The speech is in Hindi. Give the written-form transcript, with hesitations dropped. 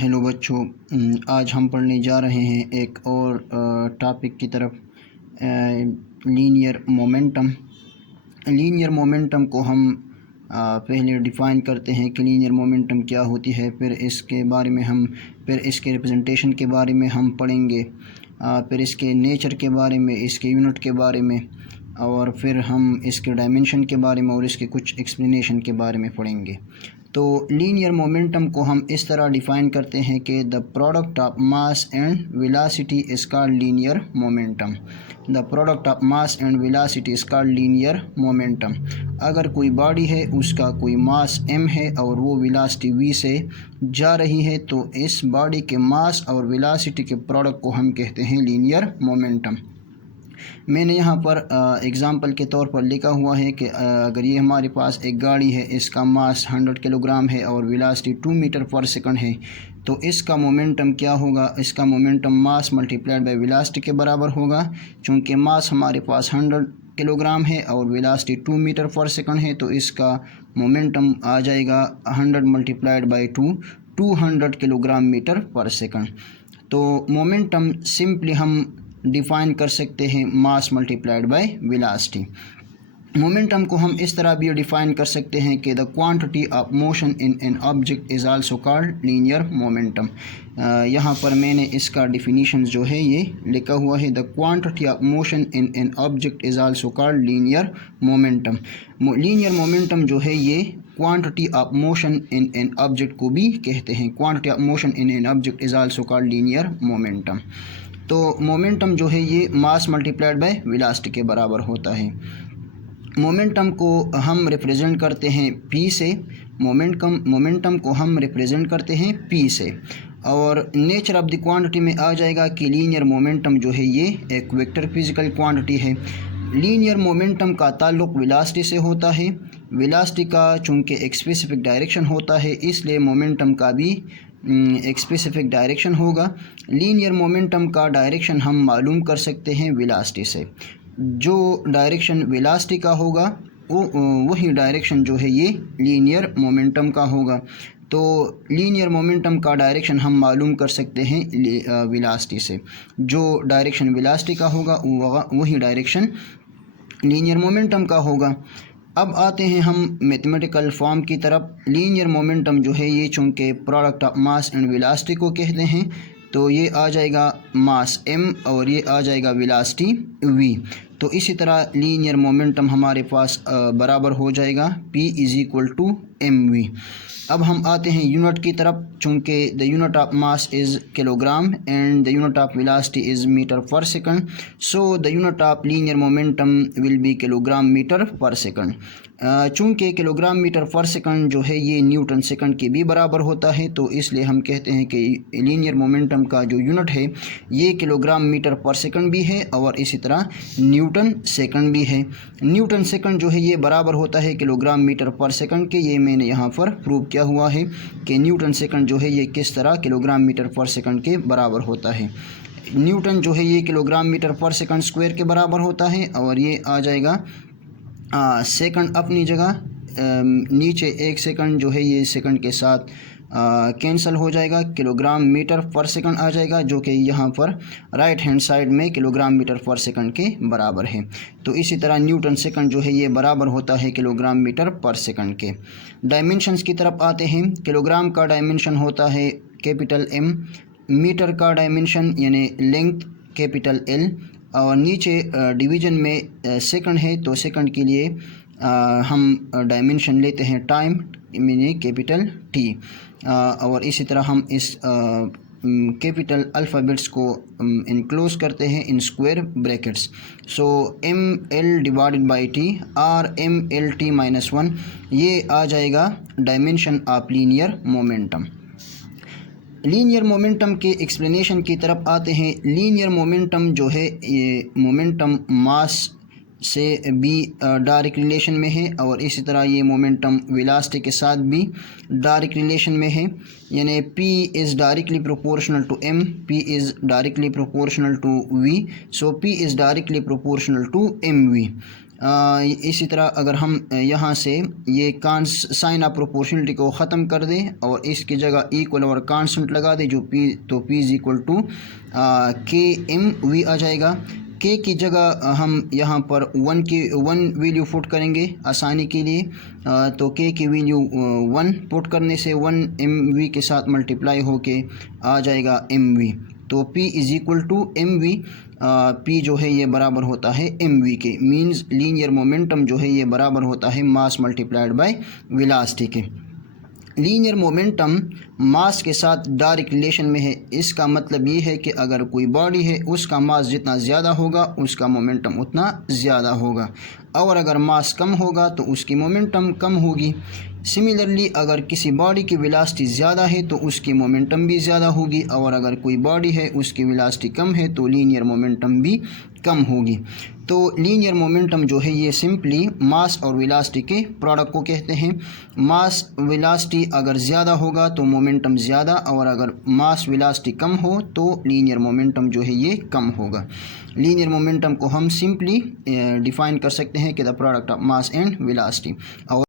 हेलो बच्चों, आज हम पढ़ने जा रहे हैं एक और टॉपिक की तरफ। Linear momentum. लीनियर मोमेंटम को हम पहले डिफ़ाइन करते हैं कि लीनियर मोमेंटम क्या होती है, फिर इसके बारे में फिर इसके रिप्रेजेंटेशन के बारे में हम पढ़ेंगे, फिर इसके नेचर के बारे में, इसके यूनिट के बारे में, और फिर हम इसके डायमेंशन के बारे में और इसके कुछ एक्सप्लेनेशन के बारे में पढ़ेंगे। तो लीनियर मोमेंटम को हम इस तरह डिफ़ाइन करते हैं कि the product of mass and velocity is called linear momentum. The product of mass and velocity is called linear momentum. अगर कोई बॉडी है, उसका कोई मास m है और वो वेलोसिटी v से जा रही है, तो इस बॉडी के मास और वेलोसिटी के प्रोडक्ट को हम कहते हैं लीनियर मोमेंटम। मैंने यहाँ पर एग्ज़ाम्पल के तौर पर लिखा हुआ है कि अगर ये हमारे पास एक गाड़ी है, इसका मास 100 किलोग्राम है और वेलोसिटी 2 मीटर पर सेकंड है, तो इसका मोमेंटम क्या होगा? इसका momentum mass multiplied by velocity के बराबर होगा। चूँकि मास हमारे पास 100 किलोग्राम है और वेलोसिटी 2 मीटर पर सेकंड है, तो इसका मोमेंटम आ जाएगा 100 multiplied by 200 kilogram metre per second. तो मोमेंटम सिंपली हम डिफ़ाइन कर सकते हैं मास मल्टीप्लाइड बाय वेलोसिटी। मोमेंटम को हम इस तरह भी डिफ़ाइन कर सकते हैं कि the quantity of motion in an object is also called linear momentum. यहाँ पर मैंने इसका डिफिनीशन जो है ये लिखा हुआ है, the quantity of motion in an object is also called linear momentum. Linear momentum जो है ये quantity of motion in an object को भी कहते हैं। Quantity of motion in an object is also called linear momentum. तो मोमेंटम जो है ये मास मल्टीप्लाइड बाय वेलोसिटी के बराबर होता है। मोमेंटम को हम रिप्रेजेंट करते हैं P से। मोमेंटम को हम रिप्रेजेंट करते हैं P से। और नेचर ऑफ द क्वांटिटी में आ जाएगा कि लीनियर मोमेंटम जो है ये एक वेक्टर फिजिकल क्वांटिटी है। लीनियर मोमेंटम का ताल्लुक़ वेलोसिटी से होता है। वेलोसिटी का चूँकि एक स्पेसिफिक डायरेक्शन होता है, इसलिए मोमेंटम का भी एक स्पेसिफिक डायरेक्शन होगा। लीनियर मोमेंटम का डायरेक्शन हम मालूम कर सकते हैं वेलोसिटी से। जो डायरेक्शन वेलोसिटी का होगा वही डायरेक्शन जो है ये लीनियर मोमेंटम का होगा। तो लीनियर मोमेंटम का डायरेक्शन हम मालूम कर सकते हैं वेलोसिटी से। जो डायरेक्शन वेलोसिटी का होगा वही डायरेक्शन लीनियर मोमेंटम का होगा। अब आते हैं हम मैथमेटिकल फॉर्म की तरफ। लीनियर मोमेंटम जो है ये चूँकि product of mass and velocity को कहते हैं, तो ये आ जाएगा मास m और ये आ जाएगा वेलोसिटी v। तो इसी तरह लीनियर मोमेंटम हमारे पास बराबर हो जाएगा P = mv। अब हम आते हैं यूनिट की तरफ। चूँकि the unit of mass is kilogram and the unit of velocity is metre per second, so the unit of linear momentum will be kilogram metre per second. चूँकि किलोग्राम मीटर पर सेकंड जो है ये न्यूटन सेकंड के भी बराबर होता है, तो इसलिए हम कहते हैं कि लीनियर मोमेंटम का जो यूनिट है ये किलोग्राम मीटर पर सेकंड भी है और इसी तरह न्यूटन सेकंड भी है। न्यूटन सेकंड जो है ये बराबर होता है किलोग्राम मीटर पर सेकंड के। ये मैंने यहाँ पर प्रूव किया हुआ है कि न्यूटन सेकंड जो है ये किस तरह किलोग्राम मीटर पर सेकंड के बराबर होता है। न्यूटन जो है ये kilogram metre per second square के बराबर होता है और ये आ जाएगा सेकंड अपनी जगह। नीचे 1 सेकंड जो है ये सेकंड के साथ कैंसिल हो जाएगा, किलोग्राम मीटर पर सेकंड आ जाएगा, जो कि यहाँ पर राइट हैंड साइड में किलोग्राम मीटर पर सेकंड के बराबर है। तो इसी तरह न्यूटन सेकंड जो है ये बराबर होता है किलोग्राम मीटर पर सेकंड के। डायमेंशंस की तरफ आते हैं। किलोग्राम का डायमेंशन होता है कैपिटल M, मीटर का डायमेंशन यानी लेंथ कैपिटल L, और नीचे डिवीज़न में सेकंड है तो सेकंड के लिए हम डायमेंशन लेते हैं टाइम यानी कैपिटल T। और इसी तरह हम इस कैपिटल अल्फ़ाबेट्स को इनक्लोज करते हैं in square brackets. So ml/t और mlt-1 ये आ जाएगा dimension of linear momentum. Linear momentum के एक्सप्लेनेशन की तरफ आते हैं। लीनियर मोमेंटम जो है ये मोमेंटम मास से भी डायरेक्ट रिलेशन में है और इसी तरह ये मोमेंटम वेलोसिटी के साथ भी डायरेक्ट रिलेशन में है। यानी P is directly proportional to M, P is directly proportional to V, so P is directly proportional to mv। इसी तरह अगर हम यहाँ से ये साइन ऑफ प्रोपोर्शनलिटी को ख़त्म कर दें और इसकी जगह इक्वल और कांस्टेंट लगा दें जो पी, तो पी इज़ इक्वल टू के एम वी आ जाएगा। के की जगह हम यहाँ पर वन वैल्यू पुट करेंगे आसानी के लिए, तो के की वैल्यू 1 पुट करने से 1 एम वी के साथ मल्टीप्लाई होके आ जाएगा एम वी। तो P is equal to M V, P जो है ये बराबर होता है एम वी के, मीन्स लीनियर मोमेंटम जो है ये बराबर होता है मास मल्टीप्लाइड बाय वेलोसिटी के। लीनियर मोमेंटम मास के साथ डायरेक्ट रिलेशन में है। इसका मतलब ये है कि अगर कोई बॉडी है उसका मास जितना ज़्यादा होगा उसका मोमेंटम उतना ज़्यादा होगा, और अगर मास कम होगा तो उसकी मोमेंटम कम होगी। सिमिलरली अगर किसी बॉडी की वेलोसिटी ज़्यादा है तो उसकी मोमेंटम भी ज़्यादा होगी, और अगर कोई बॉडी है उसकी वेलोसिटी कम है तो लीनियर मोमेंटम भी कम होगी। तो लीनियर मोमेंटम जो है ये सिंपली मास और वेलोसिटी के प्रोडक्ट को कहते हैं। मास वेलोसिटी अगर ज़्यादा होगा तो मोमेंटम ज़्यादा, और अगर मास वेलोसिटी कम हो तो लीनियर मोमेंटम जो है ये कम होगा। लीनियर मोमेंटम को हम सिंपली डिफाइन कर सकते हैं कि the product of mass and velocity. और